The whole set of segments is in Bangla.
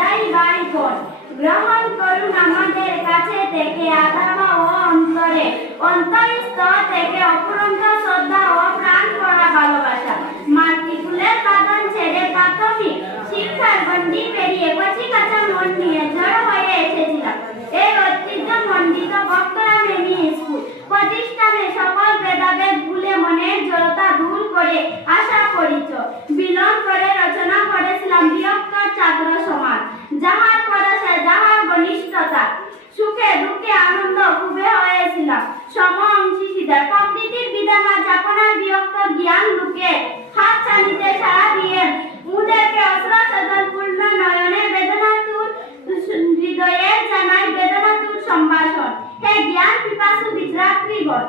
বিদায় বাই কর। গ্রহণ করুন আমাদের কাছে থেকে আধার ও অন্তরে, অন্তরস্থল থেকে অফুরন্ত শ্রদ্ধা ও প্রাণ ভরা ভালোবাসা। মাতৃকুলের বাঁধন ছেড়ে প্রাথমিক শিক্ষার গণ্ডি পেরিয়ে কচি কাঁচা মন নিয়ে জড়ো হয়ে এসেছিলাম এই ঐতিহ্যমণ্ডিত বক্তরামেনি স্কুল প্রতিষ্ঠানে। সকল ভেদাভেদ ভুলে মনের জড়তা দূর করে আশা পরিচয় বিলন করে রচনা করেছিলাম বৃহত্তর ছাত্র সমাজ, যাহার পরশে যাহার ঘনিষ্ঠতা, সুখে দুঃখে আনন্দ খুবে হয়েছিলাম সম অংশীদার। প্রকৃতির বিধান আজ আপনার বিরক্ত জ্ঞান লুকে হাত ছানিতে সারা দিয়ে মুদেরকে অস্ত্রচেতন পূর্ণ নয়নে বেদনাতুর হৃদয়ে জানাই বেদনাতুর সম্ভাষণ। হে জ্ঞান পিপাসু বিদ্রাত্রীগণ,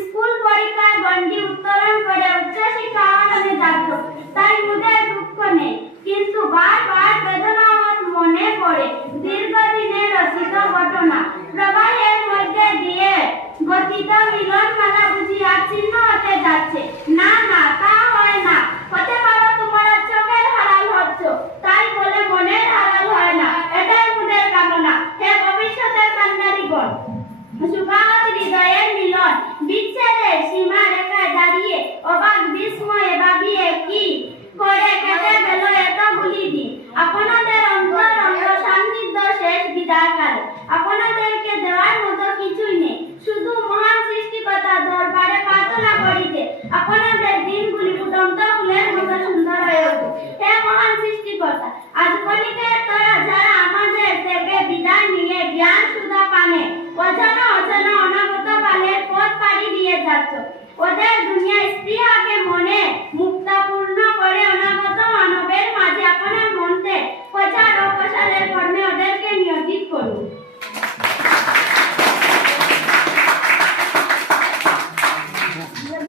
স্কুল পরীক্ষার গণ্ডি উত্তরণ করে উচ্চশিক্ষা আহরণে যাচ্ছ, তাই মুদের দুঃখ নেই, কিন্তু বারবার বেদনা মনে পড়ে দীর্ঘদিনের রচিত ঘটনা। প্রবাহের মধ্যে দিয়ে গতিত মিলন মালা বুঝি আর চিহ্ন হতে যাচ্ছে। না না, তা হয় না। হতে পারো তোমরা চোখের হারাল হচ্ছ, তাই বলে মনের হারাল হয় না, এটাই মুদের কামনা। হে ভবিষ্যতের কান্ডারিগণ, সুখাহত হৃদয়ের মিলন বিচ্ছেদের সীমা রেখায় দাঁড়িয়ে অবাক বিস্ময়ে ভাবিয়ে কি করে কেটে গেল এতগুলি দিন। আপনাদের অন্তর সান্নিধ্য শেষ বিদায়কালে আপনাদেরকে দেওয়ার মতো কিছুই নেই, শুধু মহান সৃষ্টিকর্তার দরবারে প্রার্থনা করি যে আপনাদের দিনগুলি ফুটন্ত ফুলের মতো সুন্দর হয়ে উঠুক। হে মহান সৃষ্টিকর্তা, আজ কলিকার তোরা যারা আমাদের থেকে বিদায় নিয়ে জ্ঞান সুধা পানে অজানা অজানা অনাগত কালের পথ পাড়ি দিয়ে যাচ্ছ, ওদের